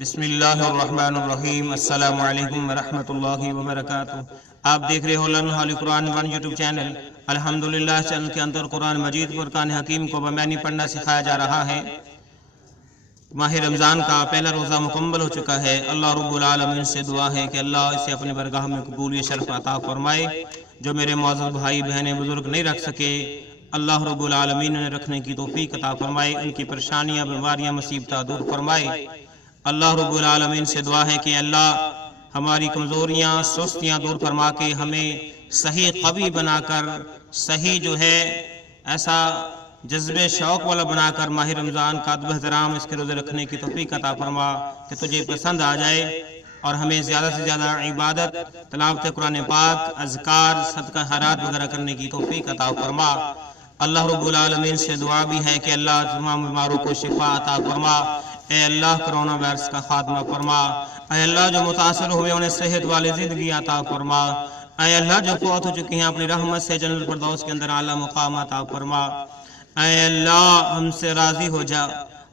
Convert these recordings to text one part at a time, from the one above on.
بسم اللہ الرحمن الرحیم۔ السلام علیکم ورحمۃ اللہ وبرکاتہ۔ آپ دیکھ رہے ہو لرن ہالی قرآن ون یوٹیوب چینل۔ الحمدللہ چینل کے اندر قرآن مجید فرقان حکیم کو بمعنی پڑھنا سکھایا جا رہا ہے۔ ماہ رمضان کا پہلا روزہ مکمل ہو چکا ہے۔ اللہ رب العالمین سے دعا ہے کہ اللہ اسے اپنی برگاہ میں قبول شرف عطا فرمائے۔ جو میرے معزز بھائی بہنیں بزرگ نہیں رکھ سکے، اللہ رب العالمین نے رکھنے کی توفیق عطا فرمائے، ان کی پریشانیاں بیماریاں مصیبتیں دور فرمائے۔ اللہ رب العالمین سے دعا ہے کہ اللہ ہماری کمزوریاں سستیاں دور فرما کے ہمیں صحیح قوی بنا کر، صحیح جو ہے ایسا جذبے شوق والا بنا کر ماہ رمضان کا ادب احترام اس کے روزے رکھنے کی توفیق عطا فرما کہ تجھے پسند آ جائے، اور ہمیں زیادہ سے زیادہ عبادت، تلاوت قرآن پاک، اذکار، صدقہ خیرات وغیرہ کرنے کی توفیق عطا فرما۔ اللہ رب العالمین سے دعا بھی ہے کہ اللہ تمام بیماروں کو شفا عطا فرما۔ اے اللہ کرونا وائرس کا خاتمہ فرما۔ اے اللہ جو متاثر ہوئے انہیں صحت والی زندگی عطا فرما۔ اے اللہ جو فوت ہو چکی ہیں اپنی رحمت سے جنت الفردوس کے اندر اعلیٰ مقام عطا فرما۔ اے اللہ ہم سے راضی ہو جا،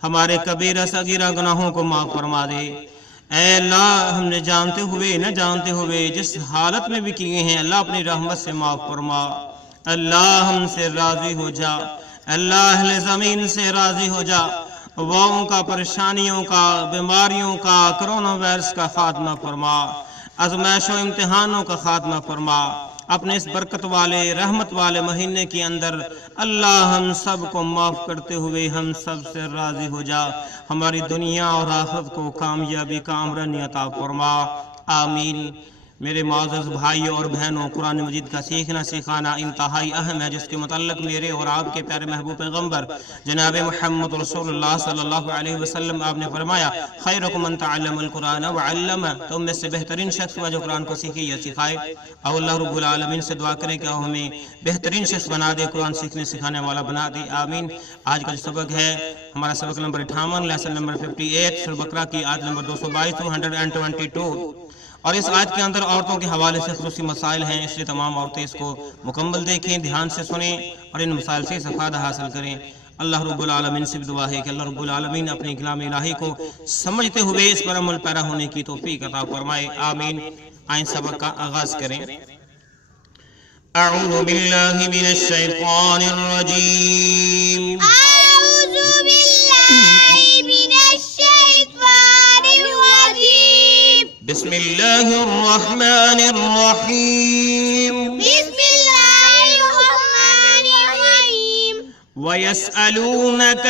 ہمارے کبیرہ صغیرہ گناہوں کو معاف فرما دے۔ اے اللہ ہم نے جانتے ہوئے نہ جانتے ہوئے جس حالت میں بھی کیے ہیں اللہ اپنی رحمت سے معاف فرما۔ اللہ ہم سے راضی ہو جا، اللہ اہل زمین سے راضی ہو جا، وباؤں کا، پریشانیوں کا، بیماریوں کا، کرونا وائرس کا خاتمہ فرما، آزمائش و امتحانوں کا خاتمہ فرما۔ اپنے اس برکت والے رحمت والے مہینے کے اندر اللہ ہم سب کو معاف کرتے ہوئے ہم سب سے راضی ہو جا، ہماری دنیا اور آخرت کو کامیابی کا امرنی عطا فرما، آمین۔ میرے معزز بھائیوں اور بہنوں، قرآن مجید کا سیکھنا سکھانا انتہائی اہم ہے، جس کے متعلق میرے اور آپ کے پیارے محبوب پیغمبر جناب محمد رسول اللہ صلی اللہ علیہ وسلم آپ نے فرمایا، خیرکم من تعلم القرآن وعلمہ، تم میں سے بہترین شخص وہ جو قرآن کو سیکھے یا سکھائے۔ اور اللہ رب العالمین سے دعا کریں کہ ہمیں بہترین شخص بنا دے، قرآن سیکھنے سکھانے والا بنا دے، آمین۔ آج کا جو سبق ہے ہمارا سبق نمبر 58، لیسن نمبر 58، سورہ بقرہ کی آیت نمبر 222 اور اس آیت کے اندر عورتوں کے حوالے سے خصوصی مسائل ہیں، اس لیے تمام عورتیں اس کو مکمل دیکھیں، دھیان سے سنیں اور ان مسائل سے استفادہ حاصل کریں۔ اللہ رب العالمین سے بھی دعا ہے کہ اللہ رب العالمین اپنے کلام الہی کو سمجھتے ہوئے اس پر عمل پیرا ہونے کی توفیق عطا فرمائے، آمین۔ آئیں سبق کا آغاز کریں۔ اعوذ باللہ من الشیطان الرجیم، بسم اللہ الرحمن الرحیم، بسم اللہ الرحمن الرحیم، وَيَسْأَلُونَكَ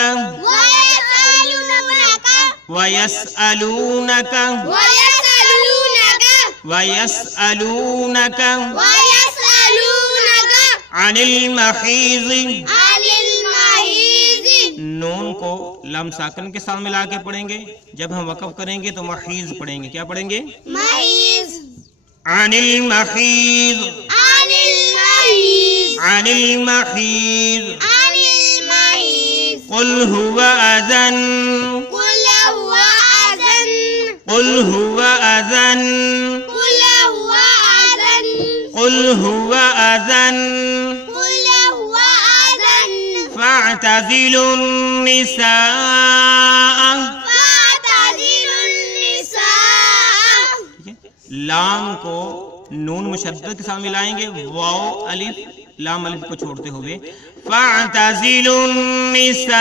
وَيَسْأَلُونَكَ وَيَسْأَلُونَكَ وَيَسْأَلُونَكَ وَيَسْأَلُونَكَ وَيَسْأَلُونَكَ عَنِ الْمَحِيضِ، عَنِ الْمَحِيضِ، نون کو لام ساکن کے ساتھ ملا کے پڑھیں گے، جب ہم وقف کریں گے تو محیض پڑھیں گے۔ کیا پڑھیں گے؟ محیض، عن المحیض، عن المحیض، عن المحیض، عن المحیض، قل هو أذن، قل هو أذن، قل هو أذن، قل هو أذن، قل هو أذن، قل هو أذن، فاعتزلوا النساء، فاعتزلوا النساء، لام کو نون مشدد کے ساتھ ملائیں گے، واو الف لام الف کو چھوڑتے ہوئے، فاعتزلوا النساء،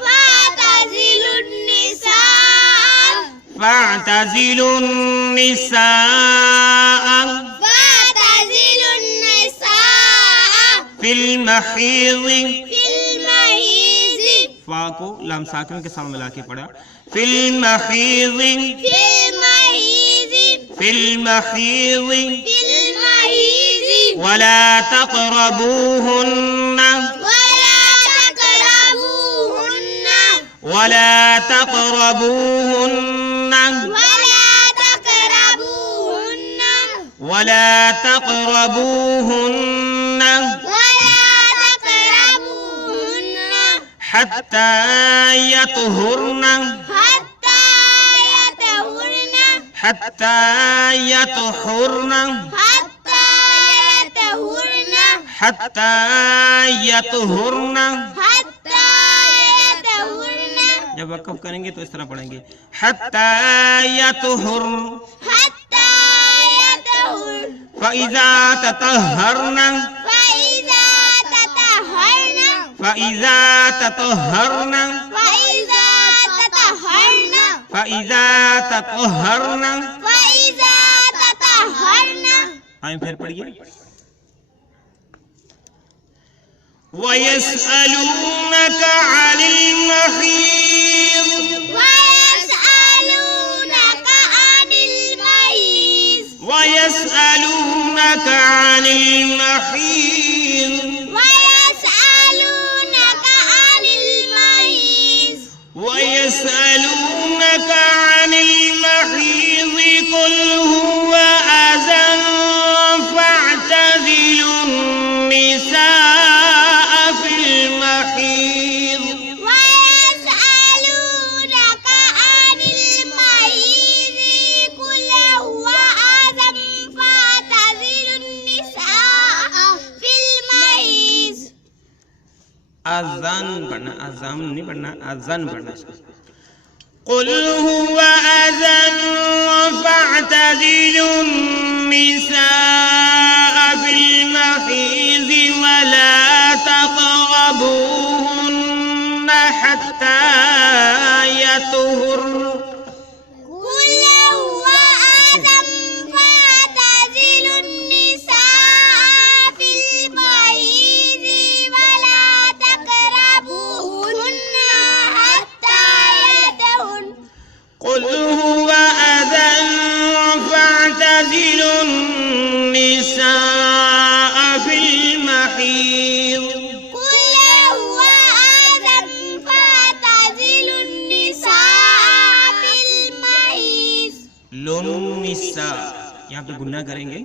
فاعتزلوا النساء، فاعتزلوا النساء فاعتزلوا النساء فی المحیض، في المحيض، فا کو لام ساکن کے ساتھ ملا کے پڑھا، فی المحیض، في المحيض، فی المحیض، في المحيض، ولا تقربوهن، ولا تقربوهن، ولا تقربوهن، ولا تقربوهن، ولا تقربوهن ولا تقربوهن حتى يطهرن، حتى يطهرن، حتى يطهرن، حتى يطهرن، حتى يطهرن، حتى يطهرن، جب وقف کریں گے تو اس طرح پڑھیں گے حتی یطہر حتى يطهر فإذا تطہرنا فإذا تطهرنا فإذا تطہرنا فإذا تطهرنا فإذا تطہرنا فإذا تطهرنا آئیں پھر پڑھیے وَيَسْأَلُونَكَ عَنِ الْمَحِيضِ ويسألونك عن المحيض وَيَسْأَلُونَكَ عَنِ الْمَحِيضِ ويسألونك عن المحيض وَيَسْأَلُونَكَ عَنِ الْمَحِيضِ قُلْ هُوَ أَذًى فَاعْتَزِلُوا النِّسَاءَ فِي الْمَحِيضِ ويسألونك عن المحيض قل هو أذى فاعتزلوا النساء في المحيض اذان پڑھنا اذان نہیں پڑھنا اذان پڑھنا قل هو أذى فاعتزلوا النساء في المحيض ولا تقربوهن حتى يطهرن قل هو أذى فاعتزلوا النساء في المحيض ولا تقربوهن حتى يطهرن قل هو أذى فاعتزلوا النساء في المحيض قل هو أذى فاعتزلوا النساء في المحيض النساء یہاں پہ گناہ کریں گے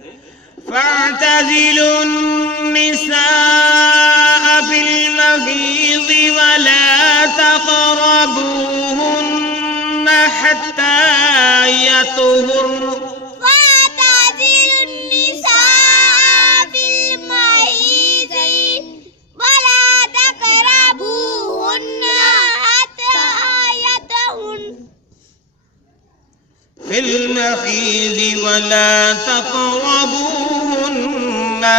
فاعتزلوا النساء في المحيض ولا تقربوهن حتى يطهرن فاعتزلوا النساء في المحيض ولا تقربوهن حتى يطهرن في المحيض ولا تقربوهن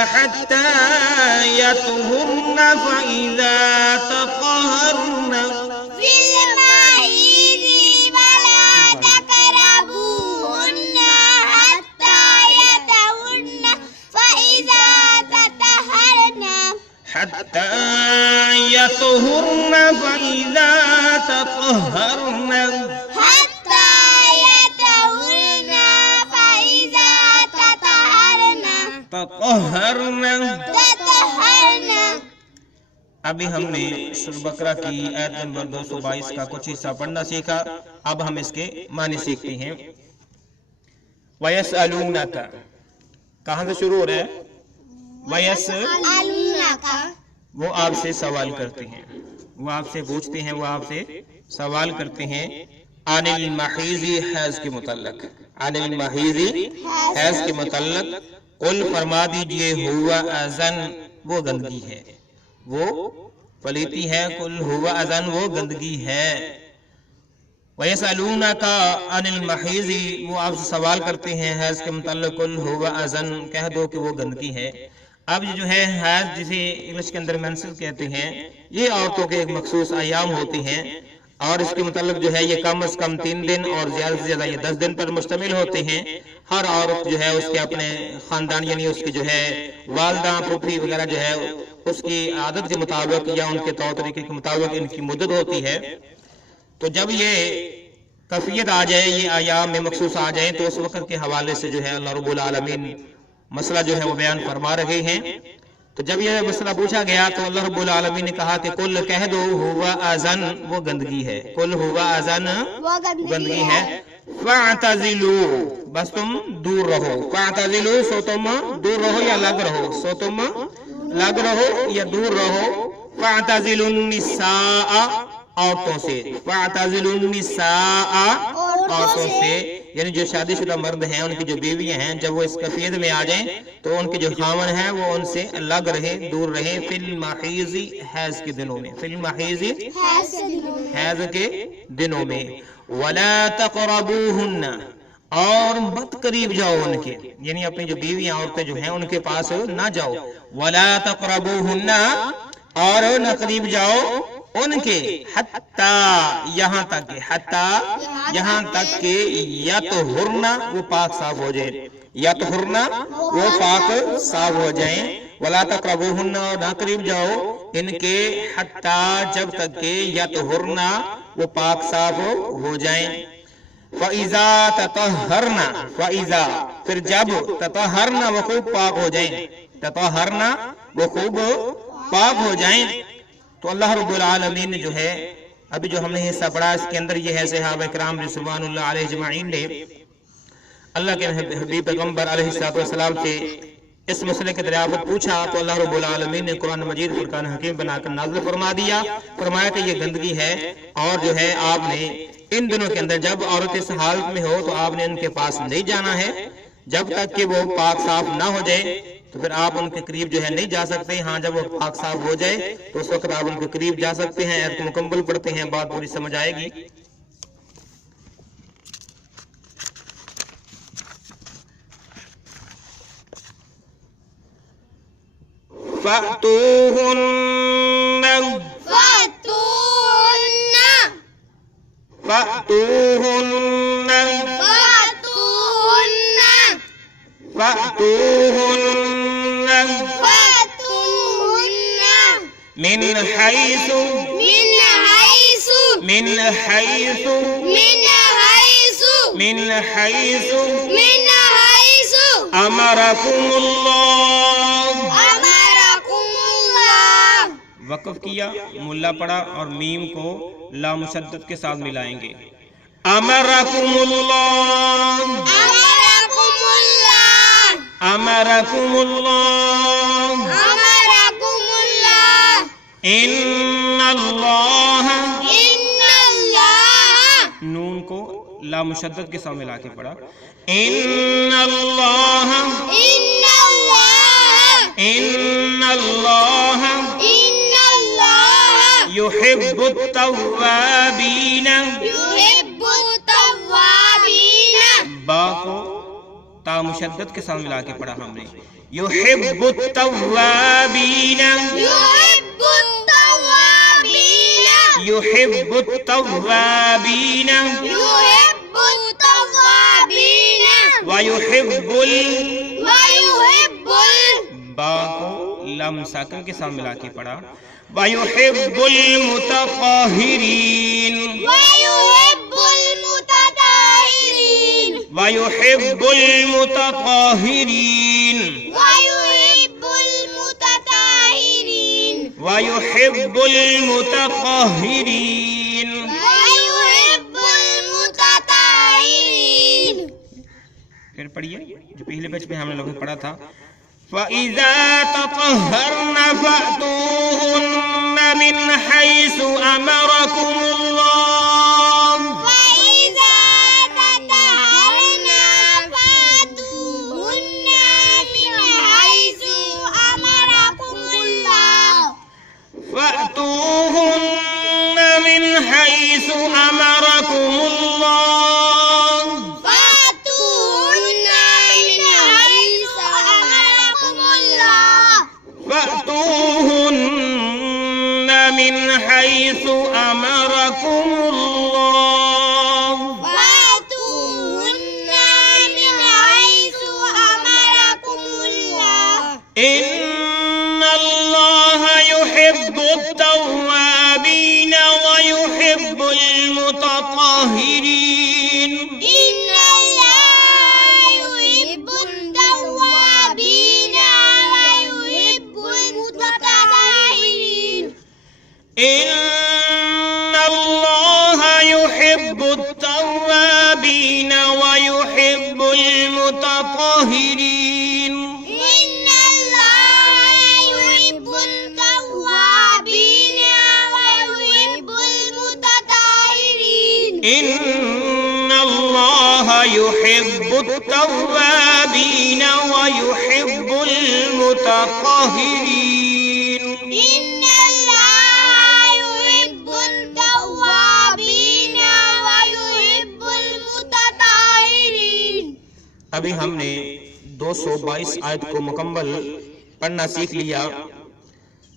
حتى يطهرن فإذا تطهرن في المحيض ولا تقربوهن حتى يطهرن فإذا تطهرن حتى يطهرن فإذا تطهرن حتى يطهرن فإذا تطهرن تطهرن ابھی ہم نے سورہ بقرہ کی آیت نمبر 222 کا کچھ حصہ پڑھنا سیکھا اب ہم اس کے معنی سیکھتے ہیں وَيَسْأَلُونَكَ کہاں سے شروع ہو رہا ہے يسألونك وہ آپ سے سوال کرتے ہیں وہ آپ سے پوچھتے ہیں وہ آپ سے سوال کرتے ہیں عن المحیض حیض کے متعلق عن المحیض حیض کے متعلق قل فرما دیجئے ہوا اذن وہ گندگی ہے وہ پلیتی ہے قل ہوا اذن وہ گندگی ہے وَيَسْأَلُونَكَ عَنِ الْمَحِيضِ وہ آپ سے سوال کرتے ہیں حیض کے متعلق قل ہوا اذن کہہ دو کہ وہ گندگی ہے اب جو ہے حیض جسے انگلش کے اندر مینسز کہتے ہیں یہ عورتوں کے ایک مخصوص ایام ہوتے ہیں اور اس کے متعلق جو ہے یہ کم از کم 3 دن اور زیادہ سے زیادہ یہ 10 دن پر مشتمل ہوتے ہیں ہر عورت جو ہے اس کے اپنے خاندان یعنی اس کی جو ہے والدہ پھوپھی وغیرہ جو ہے اس کی عادت کے مطابق یا ان کے طور طریقے کے مطابق ان کی مدت ہوتی ہے تو جب یہ کفیت آ جائے یہ ایام میں مخصوص آ جائیں تو اس وقت کے حوالے سے جو ہے اللہ رب العالمین مسئلہ جو ہے وہ بیان فرما رہے ہیں تو جب یہ مسئلہ پوچھا گیا تو اللہ رب العالمین نے کہا کہ کل کہہ دو ہوا اذن وہ گندگی ہے کل ہوا اذن گندگی ہے فاعتزلوا بس تم دور رہو فاعتزلوا سو تم دور رہو یا لگ رہو سو تم لگ رہو یا دور رہو فاعتزلوا النساء عورتوں سے فاعتزلوا النساء عورتوں سے یعنی جو شادی شدہ مرد ہیں ان کی جو بیویاں ہیں جب وہ اس کیفیت میں آ جائیں تو ان کے جو خاون ہیں وہ ان سے الگ رہے، دور رہے، فی المحیض حیض کے دنوں میں، فی المحیض حیض کے دنوں میں، ولا تقربوہن اور مت قریب جاؤ ان کے، یعنی اپنی جو بیویاں عورتیں جو ہیں ان کے پاس نہ جاؤ، ولا تقربوہن اور نہ قریب جاؤ ان کے، حتی یہاں تک کہ، حتی یہاں تک کہ یطہرن وہ پاک صاف ہو جائے، یطہرن وہ پاک صاف ہو جائیں، ولا تقربوہن اور نہ قریب جاؤ ان کے، حتی جب تک کہ یطہرن وہ پاک صاف ہو جائیں، فَإِذَا تَطَهَّرْنَ فَإِذَا پھر جب تطہرن وہ خوب پاک ہو جائیں، تطہرن وہ خوب پاک ہو جائیں، تو اللہ رب العالمین نے جو ہے ابھی جو ہم نے حصہ پڑھا اس کے اندر یہ ہے صحابہ کرام رضوان اللہ علیہ اجمعین نے اللہ کے حبیب پیغمبر علیہ السلام سے اس مسئلے کے دریافت پوچھا تو اللہ رب العالمین نے قرآن مجید فرقان حکیم بنا کر نازل فرما دیا، فرمایا کہ یہ گندگی ہے اور جو ہے آپ نے ان دنوں کے اندر جب عورت اس حالت میں ہو تو آپ نے ان کے پاس نہیں جانا ہے جب تک کہ وہ پاک صاف نہ ہو جائے، تو پھر آپ ان کے قریب جو ہے نہیں جا سکتے، ہاں جب وہ پاک صاف ہو جائے تو اس وقت آپ ان کے قریب جا سکتے ہیں، آیت کو مکمل پڑھتے ہیں، بات پوری سمجھ آئے گی۔ فَأْتُوهُنَّ فَأْتُوهُنَّ فَأْتُوهُنَّ من حيث أمركم الله وقف کیا، ملا پڑھا اور میم کو لام مشدد کے ساتھ ملائیں گے، امرکم اللہ، امرکم اللہ، ان اللہ، نون کو لام مشدد کے ساتھ ملا کے پڑھا، ان اللہ، ان اللہ يحب التوابين، با کو تا مشدد کے ساتھ ملا کے پڑھا ہم نے، يحب التوابين، يحب التوابين ويحب با کو لام ساکن کے ساتھ ملا کے پڑھا، وَيُحِبُّ الْمُتَطَهِّرِينَ، وَيُحِبُّ الْمُتَطَهِّرِينَ، وَيُحِبُّ الْمُتَطَهِّرِينَ۔ پھر پڑھیے جو پہلے بیچ میں ہم نے لوگ پڑھا تھا، فَإِذَا تَطَهَّرْنَ فَأْتُوهُنَّ مِنْ حَيْثُ أَمَرَكُمُ اللَّهُ، فَإِذَا تَطَهَّرْنَ فَأْتُوهُنَّ مِنْ حَيْثُ أَمَرَكُمُ اللَّهُ، فَأْتُوهُنَّ مِنْ حَيْثُ أَمَرَكُمُ اللَّهُ، فَأْتُوهُنَّ مِنْ حَيْثُ أَمَرَكُمُ اللَّهُ، فَأْتُوهُنَّ مِنْ حَيْثُ أَمَرَكُمُ اللَّهُ، إِنَّ اللَّهَ يُحِبُّ التَّوَّابِينَ وَيُحِبُّ الْمُتَطَهِّرِينَ، إِنَّ اللَّهَ يُحِبُّ التَّوَّابِينَ وَيُحِبُّ الْمُتَطَهِّرِينَ، إِنَّ اللَّهَ يُحِبُّ التَّوَّابِينَ وَيُحِبُّ الْمُتَطَهِّرِينَ، إِنَّ اللَّهَ يُحِبُّ التَّوَّابِينَ وَيُحِبُّ الْمُتَطَهِّرِينَ، إِنَّ اللَّهَ وَيُحِبُّ التَّوَّابِينَ وَيُحِبُّ الْمُتَطَهِّرِينَ إن الله يحب التوابين ويحب المتطهرين. ابھی ہم نے 222 آیت کو مکمل پڑھنا سیکھ لیا.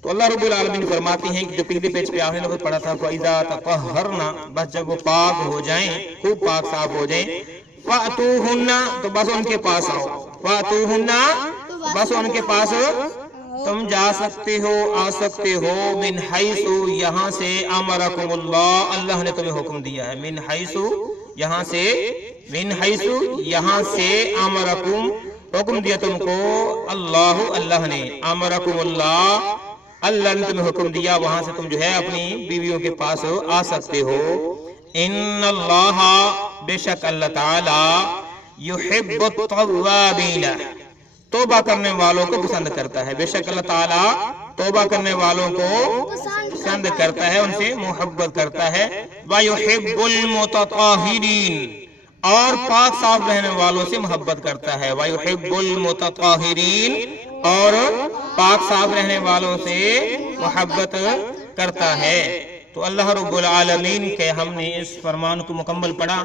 تو اللہ رب العالمین فرماتے ہیں کہ جو پہلے پیج پہ آپ نے لوگ پڑھا تھا فَإِذَا تَطَهَّرْنَ، بس جب وہ پاک ہو جائیں، خوب پاک صاف ہو جائیں، فَأْتُوهُنَّ، تو بس ان کے پاس آؤ، فَأْتُوهُنَّ، بس ان کے پاس تم جا سکتے ہو، آ سکتے ہو، من حیث، یہاں سے، امرکم اللہ، اللہ نے تمہیں حکم دیا ہے، من حیث، یہاں سے، من حیث، یہاں سے، امرکم، حکم دیا تم کو، اللہ، اللہ نے، امرکم اللہ، اللہ نے تمہیں حکم دیا، وہاں سے تم جو ہے اپنی بیویوں کے پاس آ سکتے ہو. ان اللہ، بے شک اللہ تعالی، یحب التوابین، توبہ کرنے والوں کو پسند کرتا ہے. بے شک اللہ تعالی توبہ کرنے والوں کو پسند کرتا ہے، ان سے محبت کرتا ہے. وَيُحِبُّ الْمُتَطَهِّرِينَ، اور پاک صاف رہنے والوں سے محبت کرتا ہے. وَيُحِبُّ الْمُتَطَهِّرِينَ، اور پاک صاف رہنے والوں سے محبت کرتا ہے. تو اللہ رب العالمین کے ہم نے اس فرمان کو مکمل پڑھا.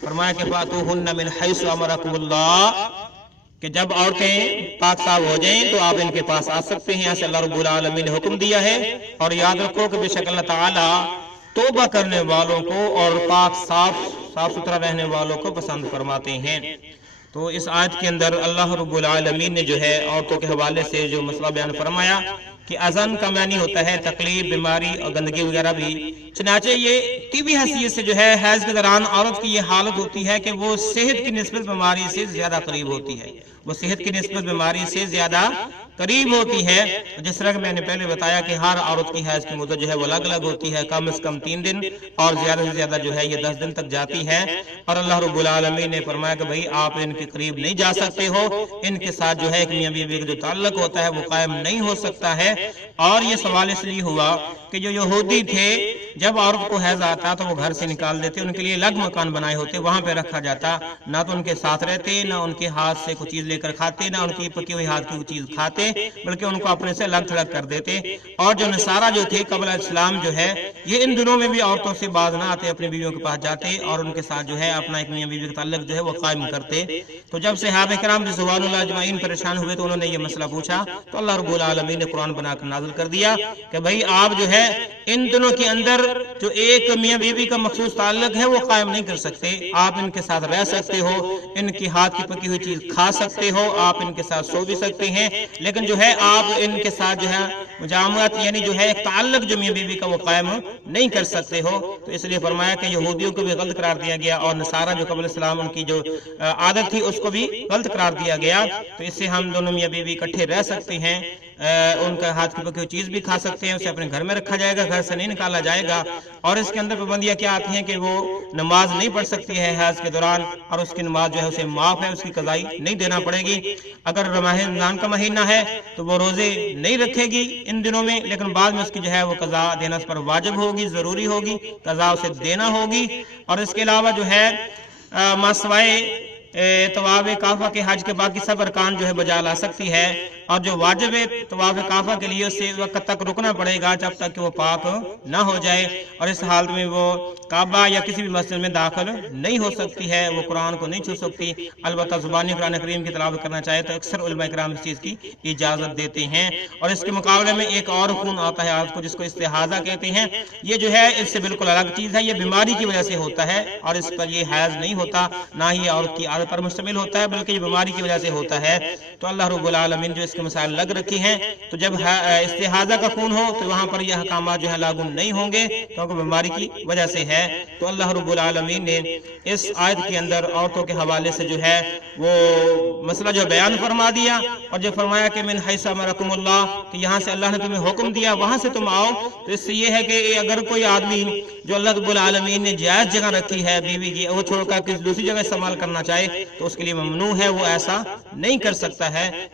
فرمایا کہ فَأْتُوهُنَّ مِنْ حَيْثُ أَمَرَكُمُ اللَّهُ، کہ جب عورتیں پاک صاف ہو جائیں تو آپ ان کے پاس آ سکتے ہیں، یہاں سے اللہ رب العالمین نے حکم دیا ہے. اور یاد رکھو کہ بے شک اللہ تعالی توبہ کرنے والوں کو اور پاک صاف ستھرا رہنے والوں کو پسند فرماتے ہیں. تو اس آیت کے اندر اللہ رب العالمین نے جو ہے عورتوں کے حوالے سے جو مسئلہ بیان فرمایا کہ اذن کا معنی ہوتا ہے تکلیف، بیماری اور گندگی وغیرہ بھی. چنانچہ یہ طبی حیثیت سے جو ہے حیض کے دوران عورت کی یہ حالت ہوتی ہے کہ وہ صحت کی نسبت بیماری سے زیادہ قریب ہوتی ہے، وہ صحت کی نسبت بیماری سے زیادہ قریب ہوتی ہے. جس طرح کہ میں نے پہلے بتایا کہ ہر عورت کی حیض کی مدت جو ہے وہ الگ الگ ہوتی ہے، کم از کم 3 دن اور زیادہ سے زیادہ جو ہے یہ 10 دن تک جاتی ہے. اور اللہ رب العالمین نے فرمایا کہ بھئی آپ ان کے قریب نہیں جا سکتے ہو، ان کے ساتھ جو ہے ایک میاں بیوی کا جو تعلق ہوتا ہے وہ قائم نہیں ہو سکتا ہے. اور یہ سوال اس لیے ہوا کہ جو یہودی تھے جب عورت کو حیض آتا تو وہ گھر سے نکال دیتے، ان کے لیے الگ مکان بنائے ہوتے، وہاں پہ رکھا جاتا، نہ تو ان کے ساتھ رہتے، نہ ان کے ہاتھ سے کوئی چیز لے کر کھاتے، نہ ان کی پکی ہوئی ہاتھ کی کوئی چیز کھاتے، بلکہ ان کو اپنے سے الگ تھلگ کر دیتے. اور جو نصارہ جو تھے قبل اسلام جو ہے یہ ان دنوں میں بھی عورتوں سے باز نہ آتے، اپنی بیویوں کے پاس جاتے اور ان کے ساتھ جو ہے اپنا ایک میاں بیوی کا تعلق جو ہے وہ قائم کرتے. تو جب صحابہ کرام رضوان اللہ اجمعین پریشان ہوئے تو انہوں نے یہ مسئلہ پوچھا تو اللہ رب العالمین نے قرآن بنا کر نازل کر دیا کہ بھئی آپ جو ہے ان دنوں کے اندر جو ایک میاں بیوی کا مخصوص تعلق ہے وہ قائم نہیں کر سکتے. آپ ان کے ساتھ رہ سکتے ہو، ان کی ہاتھ کی پکی ہوئی چیز کھا سکتے ہو، آپ ان کے ساتھ سو بھی سکتے ہیں، لیکن جو ہے آپ ان کے ساتھ جو ہے مجامعت یعنی جو ہے ایک تعلق جو میاں بیوی کا وہ قائم نہیں کر سکتے ہو. تو اس لیے فرمایا کہ یہودیوں کو بھی غلط قرار دیا گیا اور نصارہ جو قبل اسلام ان کی جو عادت تھی اس کو بھی غلط قرار دیا گیا. تو اس سے ہم دونوں میاں بیوی اکٹھے رہ سکتے ہیں، ان کا ہاتھ کی پکی ہوئی چیز بھی کھا سکتے ہیں، اسے اپنے گھر میں رکھا جائے گا، گھر سے نہیں نکالا جائے گا. اور اس کے اندر پابندیاں کیا آتی ہیں کہ وہ نماز نہیں پڑھ سکتی ہے حیض کے دوران، اور اس کی نماز جو ہے اسے معاف ہے، اس کی قضائی نہیں دینا پڑے گی. اگر رمضان کا مہینہ ہے تو وہ روزے نہیں رکھے گی ان دنوں میں، لیکن بعد میں اس کی جو ہے وہ قضا دینا اس پر واجب ہوگی، ضروری ہوگی، قضا اسے دینا ہوگی. اور اس کے علاوہ جو ہے ماسوائے طواف کعبہ کے حج کے باقی سب ارکان جو ہے بجا لا سکتی ہے. اور جو واجب ہے طواف کعبہ کے لیے اسے وقت تک رکنا پڑے گا جب تک کہ وہ پاک نہ ہو جائے، اور اس حالت میں وہ کعبہ یا کسی بھی مسجد میں داخل نہیں ہو سکتی ہے، وہ قرآن کو نہیں چھو سکتی. البتہ زبانی قرآن کریم کی تلاوت کرنا چاہے تو اکثر علماء کرام اس چیز کی اجازت دیتے ہیں. اور اس کے مقابلے میں ایک اور خون آتا ہے عورت کو جس کو استحاضہ کہتے ہیں. یہ جو ہے اس سے بالکل الگ چیز ہے، یہ بیماری کی وجہ سے ہوتا ہے اور اس پر یہ حیض نہیں ہوتا، نہ ہی عورت کی عادت پر مشتمل ہوتا ہے، بلکہ یہ بیماری کی وجہ سے ہوتا ہے. تو اللہ رب العالمین جو اس کے مسائل لگ رکھی ہیں، تو جب استحاضہ کا خون ہو تو وہاں پر یہ احکامات جو ہے لاگو نہیں ہوں گے کیونکہ بیماری کی وجہ سے ہے. تو اللہ رب العالمین نے اس آیت کے اندر عورتوں کے حوالے سے جو ہے وہ مسئلہ جو بیان فرما دیا، اور جو فرمایا کہ من حیث امرکم اللہ، کہ یہاں سے اللہ نے تمہیں حکم دیا وہاں سے تم آؤ. تو اس سے یہ ہے کہ اگر کوئی آدمی جو اللہ رب العالمین نے جائز جگہ رکھی ہے بیوی کی وہ چھوڑ کر کسی دوسری جگہ استعمال کرنا چاہے تو اس کے لیے ممنوع ہے، وہ ایسا نہیں کر سکتا ہے.